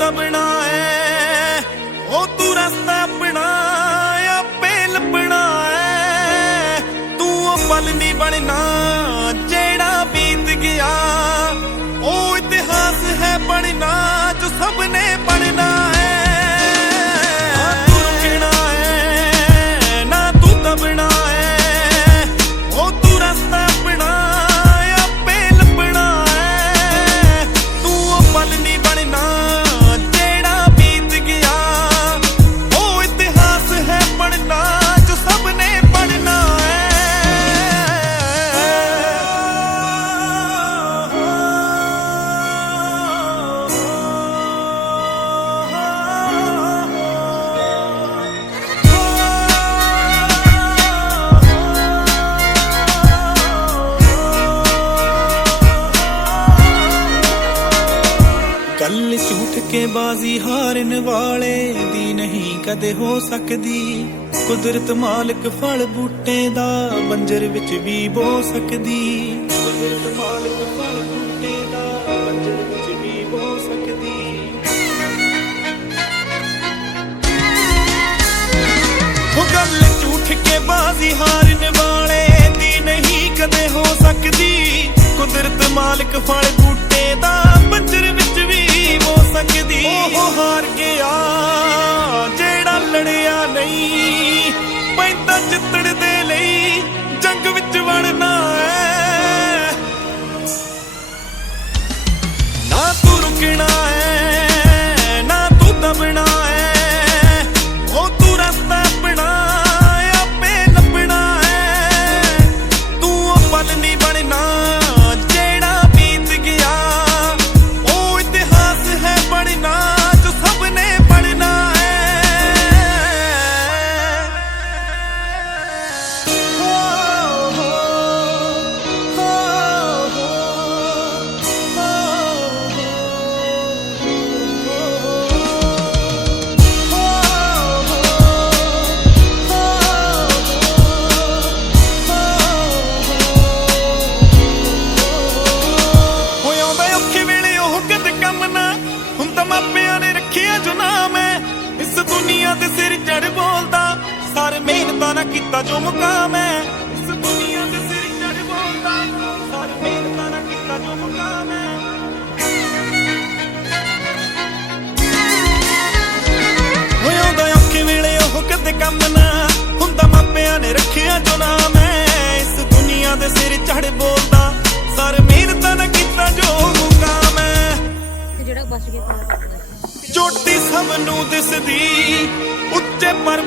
ਦਬਣਾ ਝੂਠ ਬਾਜ਼ੀ ਹਾਰਨ ਵਾਲੇ ਦੀ ਨਹੀਂ ਕਦੇ ਹੋ ਸਕਦੀ। ਕੁਦਰਤ ਮਾਲਕ ਫਲ ਬੂਟੇ ਦਾ ਬੰਜਰ ਵਿੱਚ ਵੀ ਬੋ ਸਕਦੀ। ਕੁਦਰਤ ਮਾਲਕ ਫਲ ਬੂਟੇ ਦਾ ਬੰਜਰ ਵਿੱਚ ਵੀ ਬੋ ਸਕਦੀ। ਉਹ ਗੱਲ ਝੂਠ ਕੇ ਬਾਜ਼ੀ ਹਾਰਨ ਵਾਲੇ ਦੀ ਨਹੀਂ ਕਦੇ ਹੋ ਸਕਦੀ। ਕੁਦਰਤ ਮਾਲਕ ਫਲ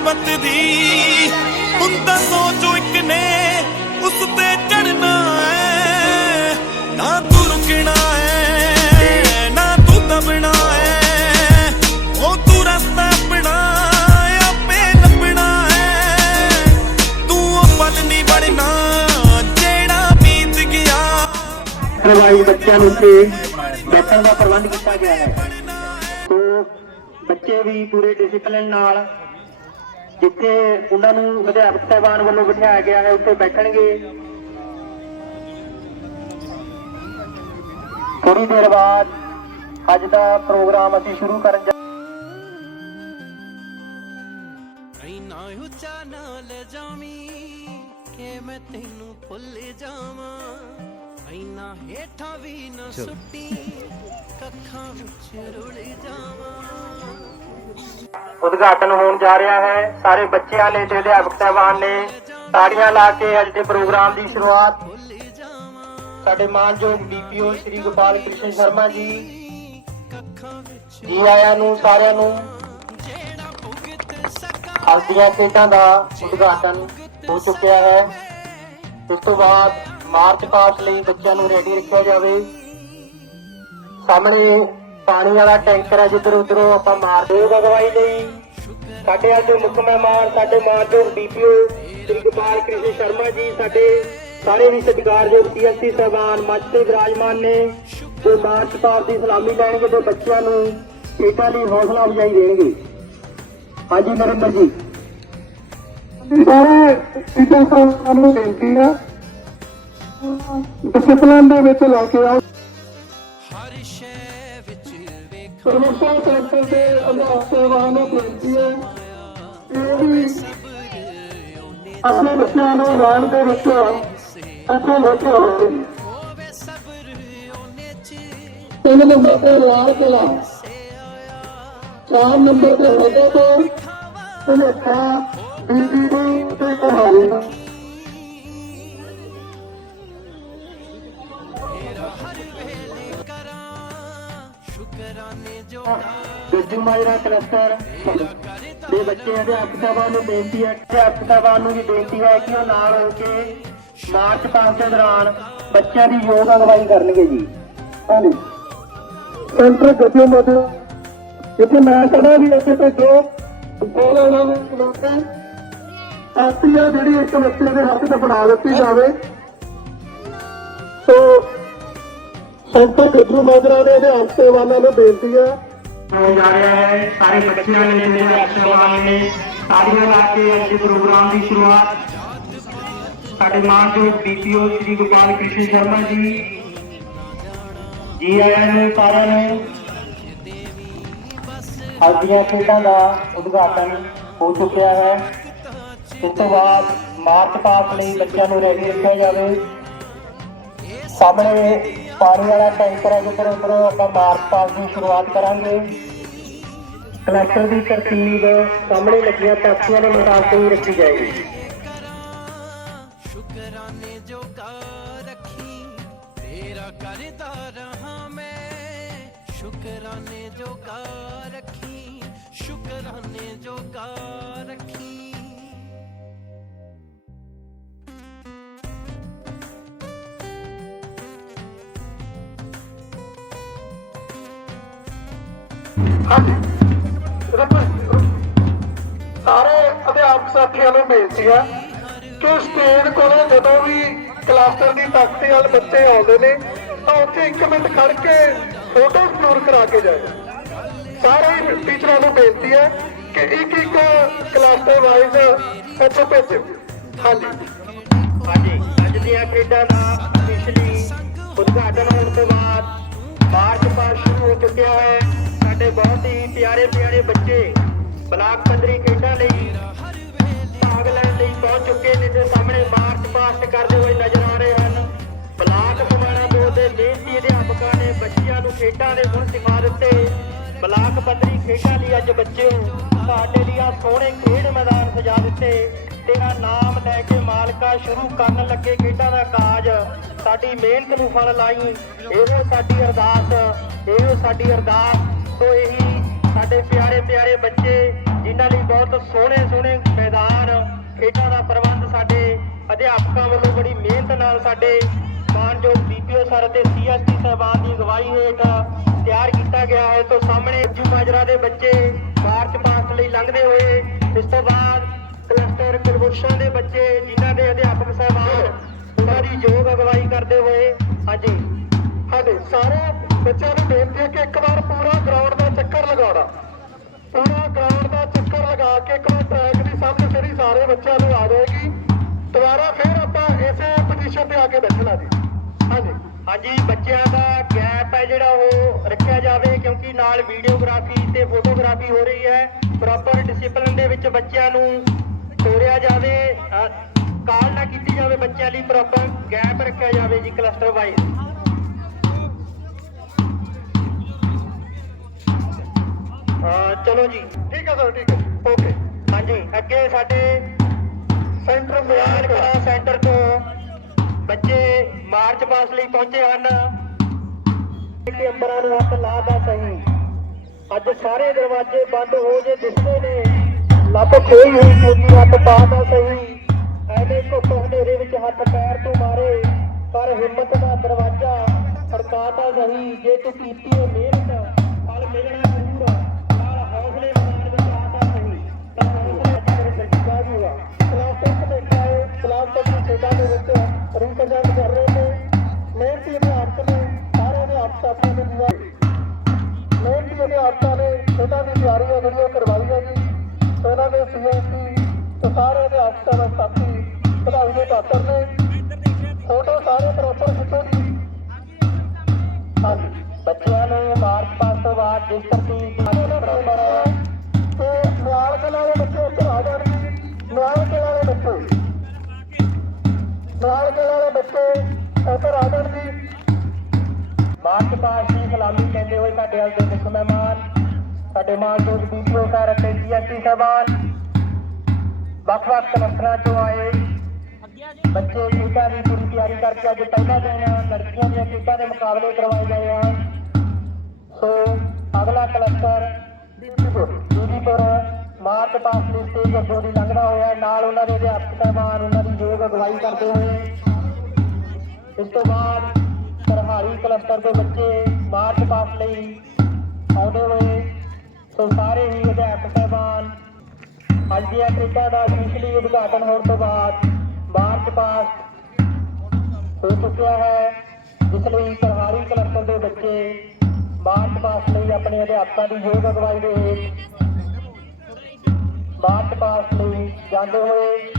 ਉੱਚੇ ਦੀ। ਹੁੰਦਾ ਸੋਚੋ ਇੱਕ ਨੇ ਉਸ ਤੇ ਚੜਨਾ ਹੈ। ਨਾ ਤੂੰ ਰੁਕਣਾ ਹੈ, ਨਾ ਤੂੰ ਦਬਣਾ ਹੈ। ਉਹ ਤੂੰ ਰਸਤਾ ਆਪਣਾ ਆਪੇ ਲੱਭਣਾ ਹੈ। ਤੂੰ ਉਹ ਪਲ ਨਹੀਂ ਬਣਨਾ ਜਿਹੜਾ ਬੀਤ ਗਿਆ। ਪ੍ਰਵਾਹੀ ਬੱਚਿਆਂ ਨੂੰ ਇੱਥੇ ਬੈਠਣ ਦਾ ਪ੍ਰਬੰਧ ਕੀਤਾ ਗਿਆ ਹੈ। ਬੱਚੇ ਵੀ ਪੂਰੇ ਡਿਸਪਲਿਨ ਨਾਲ ਜਿੱਥੇ ਉਹਨਾਂ ਨੂੰ ਅਧਿਆਪਕ ਸਾਹਿਬਾਨ ਵੱਲੋਂ ਬਿਠਾਇਆ ਗਿਆ ਹੈ ਉੱਥੇ ਬੈਠਣਗੇ। ਥੋੜੀ ਦੇਰ ਬਾਅਦ ਅੱਜ ਦਾ ਪ੍ਰੋਗਰਾਮ ਅਸੀਂ ਸ਼ੁਰੂ ਕਰਨ ਜਾ ਇੰਨਾ ਉੱਚਾ ਨਾ ਲੈ ਜਾਵੀਂ ਕਿ ਮੈਂ ਤੈਨੂੰ ਭੁੱਲ ਜਾਵਾਂ। ਇੰਨਾ ਹੇਠਾਂ ਵੀ ਨਾ ਸੁੱਟੀ ਕੱਖਾਂ ਵਿੱਚ ਰੁੜ ਜਾਵਾਂ। ਉਦਘਾਟਨ ਹੋਣ ਜਾ ਰਿਹਾ ਹੈ। ਸਾਰੇ ਬੱਚਿਆਂ ਨੇ ਤੇ ਅਧਿਆਪਕ ਸਾਹਿਬਾਨ ਨੇ ਤਾੜੀਆਂ ਲਾ ਕੇ ਅੱਜ ਦੇ ਪ੍ਰੋਗਰਾਮ ਦੀ ਸ਼ੁਰੂਆਤ। ਸਾਡੇ ਮਾਨਯੋਗ ਡੀਪੀਓ ਸ੍ਰੀ ਗੋਪਾਲ ਕ੍ਰਿਸ਼ਨ ਸ਼ਰਮਾ ਜੀ ਜੀ ਆਇਆਂ ਨੂੰ, ਸਾਰਿਆਂ ਨੂੰ ਅੱਜ ਦੀਆਂ ਖੇਡਾਂ ਦਾ ਉਦਘਾਟਨ ਹੋ ਚੁੱਕਿਆ ਹੈ। ਉਸ ਤੋਂ ਬਾਅਦ ਮਾਰਚ ਪਾਸਟ ਲਈ ਬੱਚਿਆਂ ਨੂੰ ਰੈਡੀ ਰੱਖਿਆ ਜਾਵੇ। ਸਾਹਮਣੇ ਪਾਣੀ ਵਾਲਾ ਟੈਂਕਰ ਹੈ ਜਿੱਧਰ ਉਧਰੋਂ ਆਪਾਂ ਮਾਰਦੇ ਹਾਂ। ਅਗਵਾਈ ਲਈ। ਸਾਡੇ ਅੱਜ ਦੇ ਮੁੱਖ ਮਹਿਮਾਨ ਸਾਡੇ ਮਾਨਯੋਗ ਡੀਪੀਓ ਸ੍ਰੀ ਗੋਪਾਲ ਕ੍ਰਿਸ਼ਨ ਸ਼ਰਮਾ ਜੀ ਸਾਡੇ ਸਾਰੇ ਵੀ ਸਤਿਕਾਰਯੋਗ ਸੀਐਸਸੀ ਸਾਹਿਬਾਨ ਮੰਚ ਤੇ ਵਿਰਾਜਮਾਨ ਨੇ ਤੇ ਮਾਰਚ ਪਾਸਟ ਦੀ ਸਲਾਮੀ ਲੈਣਗੇ ਤੇ ਬੱਚਿਆਂ ਨੂੰ ਖੇਡਾਂ ਲਈ ਹੌਸਲਾ ਅਫਜ਼ਾਈ ਦੇਣਗੇ। ਹਾਂਜੀ ਨਰਿੰਦਰ ਜੀ। ਸਾਰੇ ਟੀਚਰ ਸਾਹਿਬਾਨ ਨੂੰ ਬੇਨਤੀ ਹੈ ਡਿਸਪਲਿਨ ਦੇ ਵਿੱਚ ਲੈ ਕੇ ਆਓ। ਵੇਖ ਸੈਂਟਰ ਦੇ ਅਧਿਆਪਕ ਨੂੰ ਬੇਨਤੀ ਹੈ। ਇਹ ਵੀ ਆਪਣੇ ਬੱਚਿਆਂ ਨੂੰ ਲਾਣ ਦੇ ਵਿੱਚ ਇੱਥੇ ਲੈ ਕੇ ਆਉਂਦੇ ਤਿੰਨ ਨੰਬਰ ਤੇ ਲਾਲ ਕਿਲਾ ਚਾਰ ਨੰਬਰ ਤੇ ਹੋਦਾ ਤੋਂ। ਭੁਲੇਖਾ ਬੀਬੀ ਦੀ ਤੇ ਕਹਾਣੀ ਗੱਜੂ ਮਾਜਰਾ ਕਲਸਟਰ ਦੇ ਬੱਚੇ ਅਧਿਆਪਕ ਸਭਾ ਨੂੰ ਬੇਨਤੀ ਹੈ ਅਧਿਆਪਕ ਸਭਾ ਨੂੰ ਵੀ ਬੇਨਤੀ ਹੈ ਕਿ ਉਹ ਨਾਲ ਹੋ ਕੇ ਮਾਰਚ ਪਾਸ ਦੇ ਦੌਰਾਨ ਬੱਚਿਆਂ ਦੀ ਯੋਗ ਅਗਵਾਈ ਕਰਨਗੇ ਜੀ। ਹਾਂਜੀ। ਸੈਂਟਰ ਗੱਜੂ ਮਾਜਰਾ ਜਿੱਥੇ ਮੈਂ ਕਹਦਾ ਵੀ ਇੱਥੇ ਭੇਜੋ ਕੋਲ ਉਹਨਾਂ ਨੂੰ ਬੁਲਾਉਂਦੇ ਆਸਤੀਆ ਜਿਹੜੀ ਇੱਕ ਬੱਚੇ ਦੇ ਹੱਥ ਤੇ ਬਣਾ ਦਿੱਤੀ ਜਾਵੇ। ਸੋ ਸੈਂਟਰ ਗੱਜੂ ਮਾਜਰਾ ਦੇ ਅਧਿਆਪਕ ਸੇਵਾਵਾਂ ਨੂੰ ਬੇਨਤੀ ਹੈ। ਹੋ ਜਾ ਰਿਹਾ ਹੈ। ਸਾਰੇ ਬੱਚਿਆਂ ਨੇ ਜਿੰਨੇ ਅਧਿਆਪਕ ਨੇ ਤਾਲੀਆਂ ਲਾ ਕੇ ਅੱਜ ਪ੍ਰੋਗਰਾਮ ਦੀ ਸ਼ੁਰੂਆਤ। ਸਾਡੇ ਮਾਨਯੋਗ ਬੀਪੀਓ ਸ੍ਰੀ ਗੋਪਾਲ ਕ੍ਰਿਸ਼ਨ ਸ਼ਰਮਾ ਜੀ ਜੀ ਆਇਆਂ ਨੂੰ ਸਾਰਿਆਂ ਨੂੰ, ਅੱਜ ਦੀਆਂ ਖੇਡਾਂ ਦਾ ਉਦਘਾਟਨ ਹੋ ਚੁੱਕਿਆ ਹੈ। ਇਸ ਤੋਂ ਬਾਅਦ ਮਾਰਚ ਪਾਸ ਲਈ ਬੱਚਿਆਂ ਨੂੰ ਰੈਡੀ ਰੱਖਿਆ ਜਾਵੇ। ਸਾਹਮਣੇ ਪਾਣੀ ਵਾਲਾ ਟੈਂਕਰ ਹੈ ਜਿੱਧਰ ਉੱਧਰ ਆਪਾਂ ਮਾਰਚ ਪਾਸ ਦੀ ਸ਼ੁਰੂਆਤ ਕਰਾਂਗੇ। ਕਲੈਕਟਰ ਦੀ ਤਰਤੀਬ ਸਾਹਮਣੇ ਲੱਗੀਆਂ ਟੈਕਸੀਆਂ ਦੇ ਮੁਤਾਬਕ ਹੀ ਰੱਖੀ ਜਾਏਗੀ। ਸ਼ੁਕਰਾਨੇ ਜੋ ਕਰ ਰੱਖੀ, ਤੇਰਾ ਕਰਦਾ ਰਹਾ ਮੈਂ। ਸ਼ੁਕਰਾਨੇ ਜੋ ਕਰ ਰੱਖੀ, ਸ਼ੁਕਰਾਨੇ ਜੋ ਕਰ ਰੱਖੀ। ਸਾਰੇ ਅਧਿਆਪਕ ਸਾਥੀਆਂ ਨੂੰ ਬੇਨਤੀ ਹੈ ਕਿ ਸਟੇਜ ਕੋਲੇ ਜਦੋਂ ਵੀ ਕਲਾਸਰ ਦੀ ਤਖਤੀ ਵਾਲ ਬੱਚੇ ਆਉਂਦੇ ਨੇ, ਤਾਂ ਉੱਥੇ ਇੱਕ ਮਿੰਟ ਖੜ ਕੇ ਫੋਟੋ ਜ਼ਰੂਰ ਕਰਾ ਕੇ ਜਾਓ। ਸਾਰੇ ਟੀਚਰਾਂ ਨੂੰ ਬੇਨਤੀ ਹੈ ਕਿ ਇੱਕ ਇੱਕ ਕਲਾਸਰ ਵਾਈਜ਼ ਇੱਥੇ ਭੇਜੋ। ਹਾਂਜੀ। ਹਾਂਜੀ। ਅੱਜ ਦੀਆਂ ਖੇਡਾਂ ਦਾ ਪਿਛਲੀ ਉਦਘਾਟਨ ਹੋਣ ਤੋਂ ਬਾਅਦ ਮਾਰਚ ਪਾਸ ਸ਼ੁਰੂ ਹੋ ਚੁੱਕਿਆ ਹੈ। ਸਾਡੇ ਬਹੁਤ ਹੀ ਪਿਆਰੇ ਪਿਆਰੇ ਬੱਚੇ ਬਲਾਕ ਪੱਧਰੀ ਖੇਡਾਂ ਲਈ ਭਾਗ ਲੈਣ ਲਈ ਪਹੁੰਚ ਚੁੱਕੇ ਨੇ ਤੇ ਸਾਹਮਣੇ ਮਾਰਚ ਪਾਸਟ ਕਰਦੇ ਹੋਏ ਨਜ਼ਰ ਆ ਰਹੇ ਹਨ। ਬਲਾਕ ਸਮਾਣਾ ਬੋਰਡ ਦੇ ਮਿਹਨਤੀ ਅਧਿਆਪਕਾਂ ਨੇ ਬੱਚਿਆਂ ਨੂੰ ਖੇਡਾਂ ਦੇ ਗੁਣ ਸਿਖਾ ਦਿੱਤੇ। ਬਲਾਕ ਪੱਧਰੀ ਖੇਡਾਂ ਲਈ ਅੱਜ ਬੱਚਿਓ ਤੁਹਾਡੇ ਲਈ ਆ ਸੋਹਣੇ ਖੇਡ ਮੈਦਾਨ ਸਜਾ ਦਿੱਤੇ। ਤੇਰਾ ਨਾਮ ਲੈ ਕੇ ਮਾਲਕਾ ਸ਼ੁਰੂ ਕਰਨ ਲੱਗੇ ਖੇਡਾਂ ਦਾ ਕਾਜ। ਸਾਡੀ ਮਿਹਨਤ ਨੂੰ ਫਲ ਲਾਈ। ਇਹੋ ਸਾਡੀ ਅਰਦਾਸ, ਇਹੋ ਸਾਡੀ ਅਰਦਾਸ। ਸੋ ਇਹੀ, ਸਾਡੇ ਪਿਆਰੇ ਪਿਆਰੇ ਬੱਚੇ, ਜਿਨ੍ਹਾਂ ਲਈ ਬਹੁਤ ਸੋਹਣੇ ਸੋਹਣੇ ਮੈਦਾਨ, ਖੇਡਾਂ ਦਾ ਪ੍ਰਬੰਧ ਸਾਡੇ ਅਧਿਆਪਕਾਂ ਵੱਲੋਂ ਬੜੀ ਮਿਹਨਤ ਨਾਲ ਸਾਡੇ ਮਾਨਯੋਗ ਬੀਪੀਓ ਸਰ ਅਤੇ ਸੀਐਸਟੀ ਸਾਹਿਬਾਨ ਦੀ ਅਗਵਾਈ ਹੇਠ ਤਿਆਰ ਕੀਤਾ ਗਿਆ ਹੈ। ਤੋਂ ਸਾਹਮਣੇ ਜੂ ਮਾਜਰਾ ਦੇ ਬੱਚੇ ਮਾਰਚ ਪਾਸਟ ਲਈ ਲੰਘਦੇ ਹੋਏ, ਇਸ ਤੋਂ ਬਾਅਦ ਕਲਸਟਰ ਕੁਲਬਖਸ਼ਾਂ ਦੇ ਬੱਚੇ, ਜਿਨ੍ਹਾਂ ਦੇ ਅਧਿਆਪਕ ਸਾਹਿਬਾਨ, ਉਹਨਾਂ ਦੀ ਯੋਗ ਅਗਵਾਈ ਕਰਦੇ ਹੋਏ, ਹਾਂਜੀ। ਹਾਂਜੀ, ਸਾਰੇ ਬੱਚਿਆਂ ਨੂੰ ਬੇਨਤੀ ਹੈ ਕਿ ਇੱਕ ਵਾਰ ਪੂਰਾ ਗਰਾਊਂਡ ਦਾ ਚੱਕਰ ਲਗਾਉਣਾ। ਪੂਰਾ ਗਰਾਊਂਡ ਦਾ ਚੱਕਰ ਲਗਾ ਕੇ ਇੱਕ ਵਾਰ ਟਰੈਕ ਦੀ ਸਮਝ ਜਿਹੜੀ ਸਾਰੇ ਬੱਚਿਆਂ ਨੂੰ ਆ ਜਾਏਗੀ। ਦੁਬਾਰਾ ਫਿਰ ਆਪਾਂ ਇਸੇ ਪੋਜੀਸ਼ਨ ਤੇ ਆ ਕੇ ਬੈਠਣਾ ਜੀ। ਹਾਂਜੀ। ਹਾਂਜੀ, ਬੱਚਿਆਂ ਦਾ ਗੈਪ ਹੈ ਜਿਹੜਾ ਉਹ ਰੱਖਿਆ ਜਾਵੇ ਕਿਉਂਕਿ ਨਾਲ ਵੀਡੀਓਗ੍ਰਾਫੀ ਤੇ ਫੋਟੋਗ੍ਰਾਫੀ ਹੋ ਰਹੀ ਹੈ। ਪ੍ਰੋਪਰ ਡਿਸਪਲਿਨ ਦੇ ਵਿੱਚ ਬੱਚਿਆਂ ਨੂੰ ਤੋਰਿਆ ਜਾਵੇ ਕਾਲ ਨਾ ਕੀਤੀ ਜਾਵੇ ਬੱਚਿਆਂ ਲਈ ਪ੍ਰੋਪਰ ਗੈਪ ਰੱਖਿਆ ਜਾਵੇ ਜੀ ਕਲਸਟਰ ਵਾਈਜ਼ ਹਾਂ, ਚਲੋ ਜੀ। ਠੀਕ ਹੈ ਸਰ, ਠੀਕ ਹੈ ਓਕੇ ਹਾਂਜੀ, ਅੱਗੇ ਸਾਡੇ ਸੈਂਟਰ ਮਿਆਨ ਕਲਾ ਸੈਂਟਰ ਤੋਂ ਬੱਚੇ ਮਾਰਚ ਪਾਸ ਲਈ ਪਹੁੰਚੇ ਹਨ। ਕਿ ਅੰਬਰਾਂ ਨੂੰ ਹੱਥ ਲਾਦਾ ਸਹੀ। ਅੱਜ ਸਾਰੇ ਦਰਵਾਜ਼ੇ ਬੰਦ ਹੋ ਜੇ ਦਿਸਦੇ ਨੇ। ਲੱਭ ਖੋਈ ਹੋਈ ਪੂਜੀ ਹੱਥ ਪਾਦਾ ਸਹੀ। ਐਵੇਂ ਘੁੱਟ ਹਨੇਰੇ ਵਿੱਚ ਹੱਥ ਪੈਰ ਤੋਂ ਮਾਰੇ, ਪਰ ਹਿੰਮਤ ਦਾ ਦਰਵਾਜ਼ਾ ਖੜਕਾਤਾ ਸਹੀ। ਜੇ ਤੂੰ ਕੀਤੀ ਹੈ ਮਿਹਨਤ, ਫਲ ਮਿਲਣਾ ਜ਼ਰੂਰ ਨਾਲ ਕਲਾਸ ਤੱਕ ਹੈ ਕਲਾਸ ਤੱਕ ਖੇਡਾਂ ਦੇ ਵਿੱਚ ਰਿਪਰੈਜ਼ੈਂਟ ਕਰ ਰਹੇ ਨੇ। ਮਿਹਨਤੀ ਅਧਿਆਪਕ ਨੇ, ਸਾਰੇ ਅਧਿਆਪਕ ਸਾਥੀਆਂ ਨੂੰ ਦਿਆ ਮਿਹਨਤੀ ਅਧਿਆਪਕਾਂ ਨੇ ਖੇਡਾਂ ਦੀ ਤਿਆਰੀ ਹੈ ਜਿਹੜੀ ਉਹ ਕਰਵਾਈ ਹੈ ਜੀ ਤੇ ਦੇ ਸੀਐਸਸੀ ਤੇ ਸਾਰੇ ਅਧਿਆਪਕਾਂ ਦਾ ਸਾਥੀ ਵਧਾਈ ਦੇ ਪਾਤਰ ਨੇ। ਫੋਟੋ ਸਾਰੇ ਪ੍ਰੋਪਰ ਖਿੱਚੋ ਜੀ। ਹਾਂਜੀ। ਬੱਚਿਆਂ ਨੂੰ ਮਾਰਚ ਸਲਾਮੀ ਕਹਿੰਦੇ ਹੋਏ ਸਾਡੇ ਵੱਲ ਦੇ ਮੁੱਖ ਮਹਿਮਾਨ, ਸਾਡੇ ਮਾਨਯੋਗ ਡੀਪੀਓ ਸਰ ਅਤੇ ਸੀਐਸਸੀ ਸਾਹਿਬਾਨ ਵੱਖ-ਵੱਖ ਕਲਸਟਰਾਂ ਚੋਂ ਆਏ। ਬੱਚੇ ਖੇਡਾਂ ਦੀ ਪੂਰੀ ਤਿਆਰੀ ਕਰਕੇ ਅੱਜ ਪਹਿਲਾ ਦਿਨ ਲੜਕੀਆਂ ਦੀਆਂ ਖੇਡਾਂ ਦੇ ਮੁਕਾਬਲੇ ਕਰਵਾਏ ਗਏ ਹਨ ਸੋ ਅਗਲਾ ਕਲਸਟਰ ਦੀਪੀਪੁਰ ਮਾਰਚ ਪਾਸ ਦੀ ਸਟੇਜ ਅੱਗੋਂ ਦੀ ਲੰਘਦਾ ਹੋਇਆ। ਨਾਲ ਉਹਨਾਂ ਦੇ ਅਧਿਆਪਕ ਸਾਹਿਬਾਨ, ਉਹਨਾਂ ਦੀ ਯੋਗ ਅਗਵਾਈ ਕਰਦੇ ਹੋਏ। ਇਸ ਤੋਂ ਬਾਅਦ ਸਰਹਾਰੀ ਕਲਸਟਰ ਦੇ ਬੱਚੇ ਮਾਰਚ ਪਾਸ ਲਈ ਆਉਂਦੇ ਹੋਏ ਸੋ ਸਾਰੇ ਹੀ ਅਧਿਆਪਕ ਸਾਹਿਬਾਨ ਅੱਜ ਦੀਆਂ ਖੇਡਾਂ ਦਾ ਅਫੀਸ਼ਲੀ ਉਦਘਾਟਨ ਹੋਣ ਤੋਂ ਬਾਅਦ ਮਾਰਚ ਪਾਸ ਹੋ ਚੁੱਕਿਆ ਹੈ, ਜਿਸ ਲਈ ਸਰਹਾਰੀ ਕਲਸਟਰ ਦੇ ਬੱਚੇ ਮਾਰਚ ਪਾਸ ਲਈ ਆਪਣੇ ਅਧਿਆਪਕਾਂ ਦੀ ਯੋਗ ਅਗਵਾਈ ਦੇ ਹੇਠ ਮਾਰਚ ਪਾਸ ਲਈ ਜਾਂਦੇ ਹੋਏ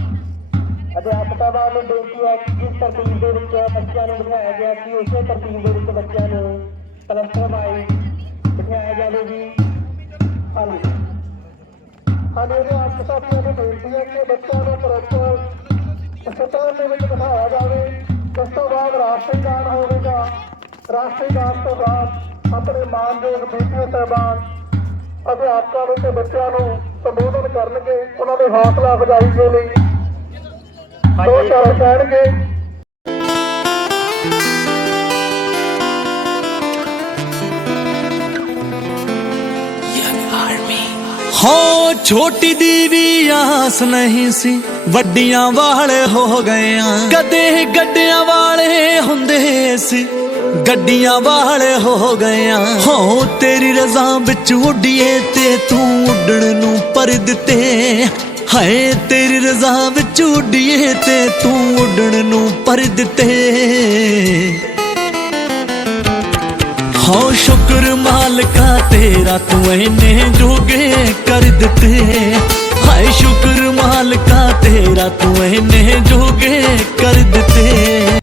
ਅਧਿਆਪਕਾਂ ਸਾਹਿਬਾਨ ਨੂੰ ਬੇਨਤੀ ਹੈ ਕਿ ਜਿਸ ਤਰਤੀਬ ਦੇ ਵਿੱਚ ਬੱਚਿਆਂ ਨੂੰ ਬਿਠਾਇਆ ਗਿਆ ਸੀ, ਉਸੇ ਤਰਤੀਬ ਦੇ ਵਿੱਚ ਬੱਚਿਆਂ ਨੂੰ ਕਲਸਟਰ ਵਾਈ ਬਿਠਾਇਆ ਜਾਵੇ ਜੀ ਹਾਂਜੀ ਹਾਂਜੀ ਅਧਿਆਪਕ ਸਾਥੀਆਂ ਨੂੰ ਬੇਨਤੀ ਹੈ ਕਿ ਬੱਚਿਆਂ ਨੂੰ ਪ੍ਰੋਪਰ ਸਤਰ ਦੇ ਵਿੱਚ ਬਿਠਾਇਆ ਜਾਵੇ। ਉਸ ਤੋਂ ਬਾਅਦ ਰਾਸ਼ਟਰੀ ਗਾਨ ਹੋਵੇਗਾ। ਰਾਸ਼ਟਰੀ ਗਾਨ ਤੋਂ ਬਾਅਦ ਆਪਣੇ ਮਾਨਯੋਗ ਬੀਪੀਓ ਸਾਹਿਬਾਨ ਅਧਿਆਪਕਾਂ ਨੂੰ ਤੇ ਬੱਚਿਆਂ ਨੂੰ ਸੰਬੋਧਨ ਕਰਨਗੇ। ਉਹਨਾਂ ਦੇ ਹੌਸਲਾ ਅਫਜ਼ਾਈ ਦੇ ਲਈ ਦੋ ਹੋ ਛੋਟੀ ਦੀ ਵੀ ਆਸ ਨਹੀਂ ਸੀ ਵੱਡੀਆਂ ਵਾਲੇ ਹੋ ਗਏ ਆ ਕਦੇ ਗੱਡਿਆਂ ਵਾਲੇ ਹੁੰਦੇ ਸੀ ਗੱਡੀਆਂ ਵਾਲੇ ਹੋ ਗਏ ਆ ਹੋ ਤੇਰੀ ਰਜ਼ਾ ਵਿੱਚ ਉੱਡੀਏ ਤੇ ਤੂੰ ਉੱਡਣ ਨੂੰ ਪਰ ਦਿੱਤੇ। ਹਾਏ ਤੇਰੀ ਰਜ਼ਾ ਵਿੱਚ ਉੱਡੀਏ ਤੇ ਤੂੰ ਉੱਡਣ ਨੂੰ ਪਰ ਦਿੱਤੇ। ਹੋ ਸ਼ੁਕਰ ਮਾਲਕਾ ਤੇਰਾ ਤੂੰ ਇਹਨੇ ਜੋਗੇ ਕਰ ਦਿੱਤੇ। ਹਾਏ ਸ਼ੁਕਰ ਮਾਲਕਾ ਤੇਰਾ ਤੂੰ ਇਹਨੇ ਜੋਗੇ ਕਰ ਦਿੱਤੇ।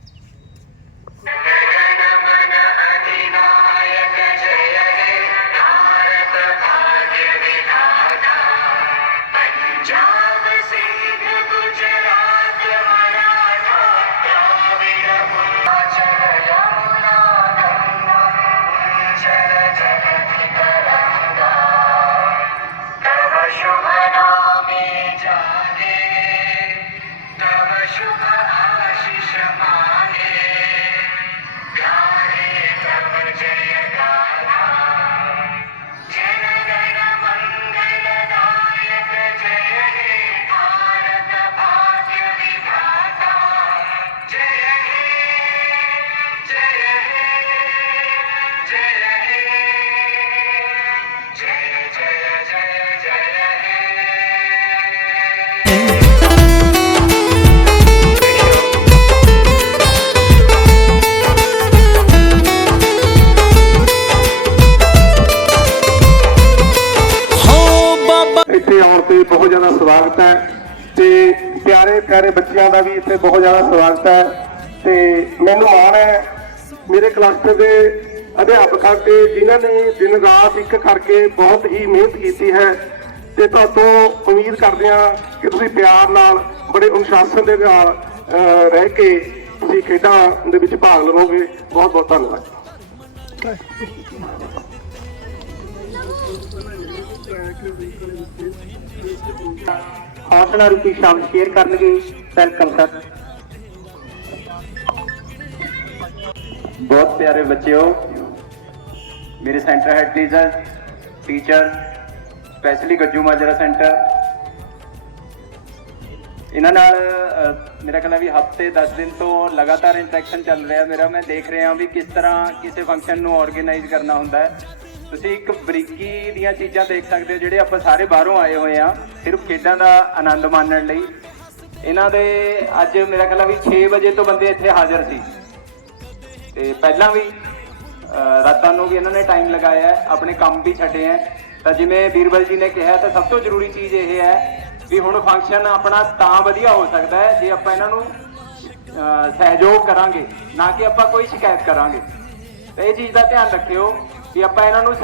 ਪਿਆਰੇ ਪਿਆਰੇ ਬੱਚਿਆਂ ਦਾ ਵੀ ਇੱਥੇ ਬਹੁਤ ਜ਼ਿਆਦਾ ਸਵਾਗਤ ਹੈ ਤੇ ਮੈਨੂੰ ਮਾਣ ਹੈ ਮੇਰੇ ਕਲਸਟਰ ਦੇ ਅਧਿਆਪਕਾਂ ਤੇ ਜਿਨ੍ਹਾਂ ਨੇ ਦਿਨ ਰਾਤ ਇੱਕ ਕਰਕੇ ਬਹੁਤ ਹੀ ਮਿਹਨਤ ਕੀਤੀ ਹੈ ਤੇ ਤੁਹਾਤੋਂ ਉਮੀਦ ਕਰਦੇ ਹਾਂ ਕਿ ਤੁਸੀਂ ਪਿਆਰ ਨਾਲ, ਬੜੇ ਅਨੁਸ਼ਾਸਨ ਦੇ ਨਾਲ ਰਹਿ ਕੇ ਤੁਸੀਂ ਖੇਡਾਂ ਦੇ ਵਿੱਚ ਭਾਗ ਲਵੋਗੇ। ਬਹੁਤ ਬਹੁਤ ਧੰਨਵਾਦ। ਹੌਸਲਾ ਰੂਪੀ ਸ਼ਬਦ ਸ਼ੇਅਰ ਕਰਨਗੇ? ਵੈਲਕਮ ਸਰ ਬਹੁਤ ਪਿਆਰੇ ਬੱਚਿਓ, ਮੇਰੇ centre head teacher teacher specially Gajju Majra centre ਇਹਨਾਂ ਨਾਲ ਮੇਰਾ ਖਿਆਲ ਵੀ ਹਫ਼ਤੇ 10 ਦਿਨ ਤੋਂ ਲਗਾਤਾਰ ਇੰਟਰੈਕਸ਼ਨ ਚੱਲ ਰਿਹਾ। ਮੇਰਾ ਮੈਂ ਦੇਖ ਰਿਹਾ ਵੀ ਕਿਸ ਤਰ੍ਹਾਂ ਕਿਸੇ ਫੰਕਸ਼ਨ ਨੂੰ ਆਰਗੇਨਾਈਜ਼ ਕਰਨਾ ਹੁੰਦਾ ਹੈ। ਤੁਸੀਂ ਇੱਕ ਬਰੀਕੀ ਦੀਆਂ ਚੀਜ਼ਾਂ ਦੇਖ ਸਕਦੇ ਹੋ, ਜਿਹੜੇ ਆਪਾਂ ਸਾਰੇ ਬਾਹਰੋਂ ਆਏ ਹੋਏ ਆ ਸਿਰਫ ਖੇਡਾਂ ਦਾ ਆਨੰਦ ਮਾਣਨ ਲਈ। ਇਹਨਾਂ ਦੇ ਅੱਜ ਮੇਰਾ ਖਿਆਲ ਹੈ ਵੀ 6 ਵਜੇ ਤੋਂ ਬੰਦੇ ਇੱਥੇ ਹਾਜ਼ਰ ਸੀ। ਤੇ ਪਹਿਲਾਂ ਵੀ ਰਾਤਾਂ ਨੂੰ ਵੀ ਇਹਨਾਂ ਨੇ ਟਾਈਮ ਲਗਾਇਆ ਹੈ, ਆਪਣੇ ਕੰਮ ਵੀ ਛੱਡੇ ਹੈ। ਤਾਂ ਜਿਵੇਂ ਬੀਰਬਲ ਜੀ ਨੇ ਕਿਹਾ, ਤਾਂ ਸਭ ਤੋਂ ਜ਼ਰੂਰੀ ਚੀਜ਼ ਇਹ ਹੈ ਵੀ ਹੁਣ ਫੰਕਸ਼ਨ ਆਪਣਾ ਤਾਂ ਵਧੀਆ ਹੋ ਸਕਦਾ ਹੈ, ਜੇ ਆਪਾਂ ਇਹਨਾਂ ਨੂੰ ਸਹਿਯੋਗ ਕਰਾਂਗੇ, ਨਾ ਕਿ ਆਪਾਂ ਕੋਈ ਸ਼ਿਕਾਇਤ ਕਰਾਂਗੇ। ਤੇ ਇਹ ਚੀਜ਼ ਦਾ ਧਿਆਨ ਰੱਖਿਓ। ਕਿ ਆਪਾਂ ਇਹਨਾਂ ਨੂੰ